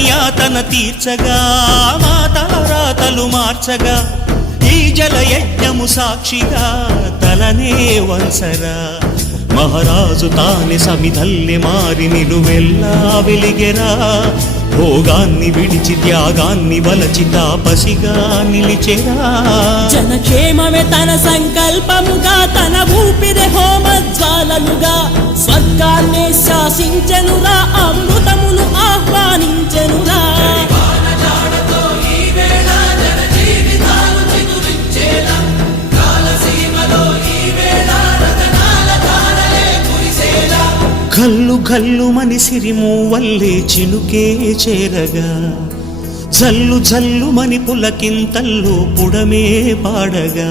తరగని యాతన తీర్చగా మా తలరాతలు మార్చగా ఈ జలయజ్ఞము సాక్షిగా తలనే వంసరా మహారాజు తానే సమిధల్లె మారి నిలువెల్లా వెలిగెరా భోగాన్ని విడిచి త్యాగాన్ని వలచి తాపసిగా నిలిచెరా జనక్షేమమే తన సంకల్పముగా తన ఊపిరి హోమజ్వాలలుగా స్వర్గాన్నే శాసించెనురా అమృతమును ఆహ్వానించెనురా గల్లు గల్లు మని సిరిమూవల్లే చినుకే చేరగా జల్లు జల్లు మని పులకింతల్లు పుడమే పాడగా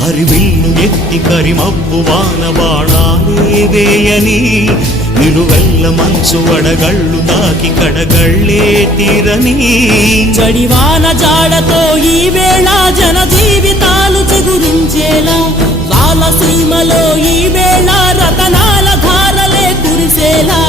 హరివిల్లు ఎత్తి కరిమబ్బు వాన బాణాలే వేయని నిలువెల్ల మంచు వడగళ్ళు తాకి కడగళ్ళే తీరని జడివాన జాడతో ఈ వేళ జన జీవితాలు చిగురించేలా రాలసీమలో ఈ వేళ రతనాల ధారలే కురిసేలా